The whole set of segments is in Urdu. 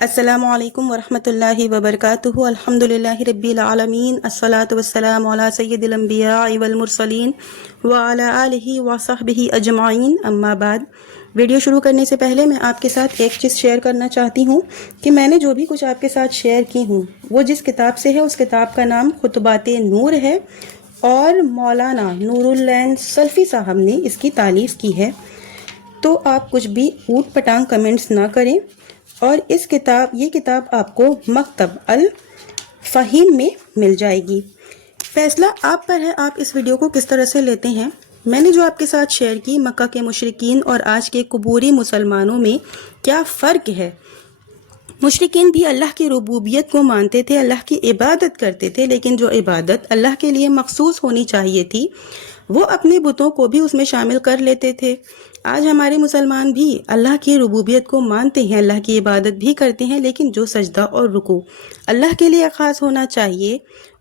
السلام علیکم ورحمۃ اللہ وبرکاتہ۔ الحمدللہ رب العالمین، الصلاۃ والسلام علی سید الانبیاء والمرسلین وعلی آلہ وصحبہ اجمعین، اما بعد۔ ویڈیو شروع کرنے سے پہلے میں آپ کے ساتھ ایک چیز شیئر کرنا چاہتی ہوں کہ میں نے جو بھی کچھ آپ کے ساتھ شیئر کی ہوں وہ جس کتاب سے ہے اس کتاب کا نام خطبات نور ہے، اور مولانا نور العین سلفی صاحب نے اس کی تالیف کی ہے۔ تو آپ کچھ بھی اوٹ پٹانگ کمنٹس نہ کریں، اور یہ کتاب آپ کو مکتب الفہیم میں مل جائے گی۔ فیصلہ آپ پر ہے، آپ اس ویڈیو کو کس طرح سے لیتے ہیں۔ میں نے جو آپ کے ساتھ شیئر کی مکہ کے مشرکین اور آج کے قبوری مسلمانوں میں کیا فرق ہے۔ مشرکین بھی اللہ کی ربوبیت کو مانتے تھے، اللہ کی عبادت کرتے تھے، لیکن جو عبادت اللہ کے لیے مخصوص ہونی چاہیے تھی وہ اپنے بتوں کو بھی اس میں شامل کر لیتے تھے۔ آج ہمارے مسلمان بھی اللہ کی ربوبیت کو مانتے ہیں، اللہ کی عبادت بھی کرتے ہیں، لیکن جو سجدہ اور رکوع اللہ کے لیے خاص ہونا چاہیے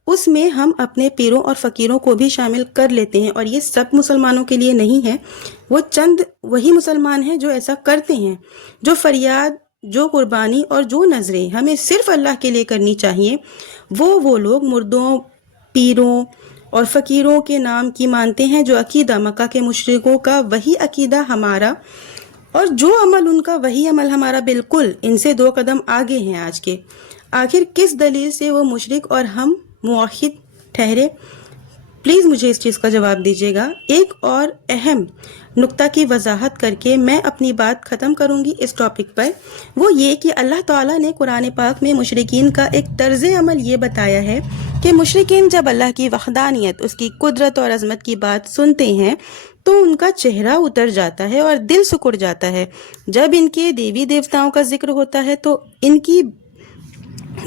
اس میں ہم اپنے پیروں اور فقیروں کو بھی شامل کر لیتے ہیں، اور یہ سب مسلمانوں کے لیے نہیں ہے۔ وہ چند وہی مسلمان ہیں جو ایسا کرتے ہیں۔ جو فریاد، جو قربانی اور جو نظریں ہمیں صرف اللہ کے لیے کرنی چاہیے، وہ لوگ مردوں، پیروں اور فقیروں کے نام کی مانتے ہیں۔ جو عقیدہ مکہ کے مشرکوں کا وہی عقیدہ ہمارا، اور جو عمل ان کا وہی عمل ہمارا، بالکل ان سے 2 قدم آگے ہیں آج کے۔ آخر کس دلیل سے وہ مشرک اور ہم موحد ٹھہرے؟ پلیز مجھے اس چیز کا جواب دیجیے گا۔ ایک اور اہم نقطہ کی وضاحت کر کے میں اپنی بات ختم کروں گی اس ٹاپک پر، وہ یہ کہ اللہ تعالیٰ نے قرآن پاک میں مشرکین کا ایک طرز عمل یہ بتایا ہے کہ مشرکین جب اللہ کی وحدانیت، اس کی قدرت اور عظمت کی بات سنتے ہیں تو ان کا چہرہ اتر جاتا ہے اور دل سکڑ جاتا ہے۔ جب ان کے دیوی دیوتاؤں کا ذکر ہوتا ہے تو ان کی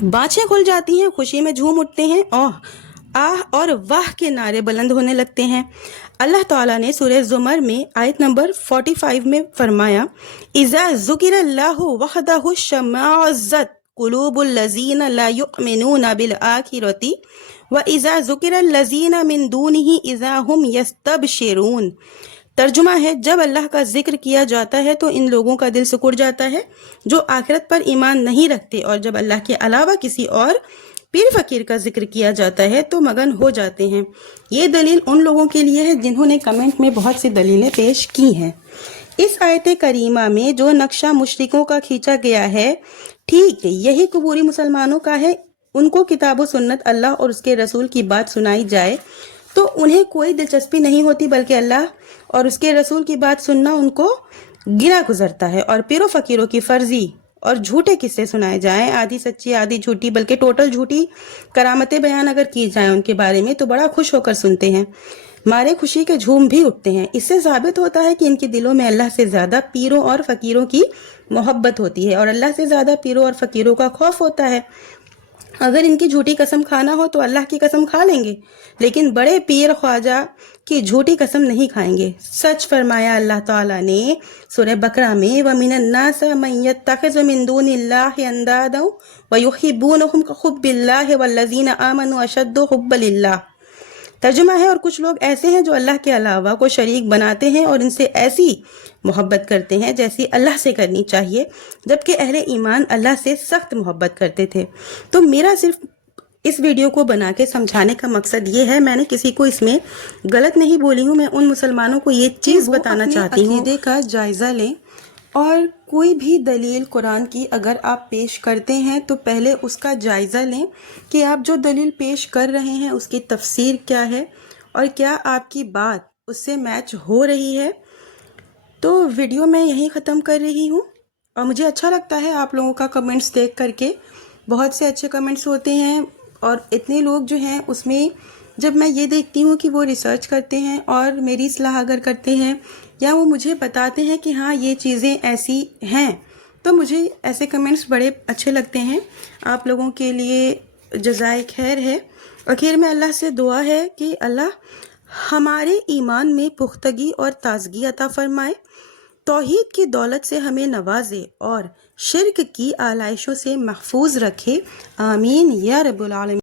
باچھیں کھل جاتی ہیں، خوشی میں جھوم اٹھتے ہیں، آہ اور واہ کے نعرے بلند ہونے لگتے ہیں۔ اللہ تعالیٰ نے سورہ زمر میں آیت نمبر 45 میں فرمایا، اذا ذکر اللہ وحدہ اشمئزت قلوب الذین لا یؤمنون بالآخرۃ واذا ذکر الذین من دونہ اذا ہم یستبشرون۔ ترجمہ ہے، جب اللہ کا ذکر کیا جاتا ہے تو ان لوگوں کا دل سکڑ جاتا ہے جو آخرت پر ایمان نہیں رکھتے، اور جب اللہ کے علاوہ کسی اور پیر فقیر کا ذکر کیا جاتا ہے تو مگن ہو جاتے ہیں۔ یہ دلیل ان لوگوں کے لیے ہے جنہوں نے کمنٹ میں بہت سی دلیلیں پیش کی ہیں۔ اس آیت کریمہ میں جو نقشہ مشرکوں کا کھینچا گیا ہے، ٹھیک یہی قبوری مسلمانوں کا ہے۔ ان کو کتاب و سنت، اللہ اور اس کے رسول کی بات سنائی جائے تو انہیں کوئی دلچسپی نہیں ہوتی، بلکہ اللہ اور اس کے رسول کی بات سننا ان کو گرا گزرتا ہے۔ اور پیروں فقیروں کی فرضی اور جھوٹے قصے سنائے جائیں، آدھی سچی آدھی جھوٹی، بلکہ ٹوٹل جھوٹی کرامتیں بیان اگر کی جائیں ان کے بارے میں تو بڑا خوش ہو کر سنتے ہیں، مارے خوشی کے جھوم بھی اٹھتے ہیں۔ اس سے ثابت ہوتا ہے کہ ان کے دلوں میں اللہ سے زیادہ پیروں اور فقیروں کی محبت ہوتی ہے، اور اللہ سے زیادہ پیروں اور فقیروں کا خوف ہوتا ہے۔ اگر ان کی جھوٹی قسم کھانا ہو تو اللہ کی قسم کھا لیں گے، لیکن بڑے پیر خواجہ کی جھوٹی قسم نہیں کھائیں گے۔ سچ فرمایا اللہ تعالیٰ نے سورہ بقرہ میں، وَمِنَ النَّاسِ مَن يَتَّخِذُ مِن دُونِ اللَّهِ أَندَادًا وَيُحِبُّونَهُمْ كَحُبِّ اللَّهِ وَالَّذِينَ آمَنُوا أَشَدُّ حُبًّا لِلَّهِ۔ ترجمہ ہے، اور کچھ لوگ ایسے ہیں جو اللہ کے علاوہ کو شریک بناتے ہیں اور ان سے ایسی محبت کرتے ہیں جیسی اللہ سے کرنی چاہیے، جبکہ اہل ایمان اللہ سے سخت محبت کرتے تھے۔ تو میرا صرف اس ویڈیو کو بنا کے سمجھانے کا مقصد یہ ہے، میں نے کسی کو اس میں غلط نہیں بولی ہوں، میں ان مسلمانوں کو یہ چیز بتانا چاہتی ہوں عقیدے کا جائزہ لیں، اور کوئی بھی دلیل قرآن کی اگر آپ پیش کرتے ہیں تو پہلے اس کا جائزہ لیں کہ آپ جو دلیل پیش کر رہے ہیں اس کی تفسیر کیا ہے، اور کیا آپ کی بات اس سے میچ ہو رہی ہے۔ تو ویڈیو میں یہیں ختم کر رہی ہوں، اور مجھے اچھا لگتا ہے آپ لوگوں کا کمنٹس دیکھ کر کے، بہت سے اچھے کمنٹس ہوتے ہیں، اور اتنے لوگ جو ہیں اس میں جب میں یہ دیکھتی ہوں کہ وہ ریسرچ کرتے ہیں اور میری اصلاح اگر کرتے ہیں یا وہ مجھے بتاتے ہیں کہ ہاں یہ چیزیں ایسی ہیں، تو مجھے ایسے کمنٹس بڑے اچھے لگتے ہیں۔ آپ لوگوں کے لیے جزائے خیر ہے۔ آخر میں اللہ سے دعا ہے کہ اللہ ہمارے ایمان میں پختگی اور تازگی عطا فرمائے، توحید کی دولت سے ہمیں نوازے اور شرک کی آلائشوں سے محفوظ رکھے، آمین یا رب العالمین۔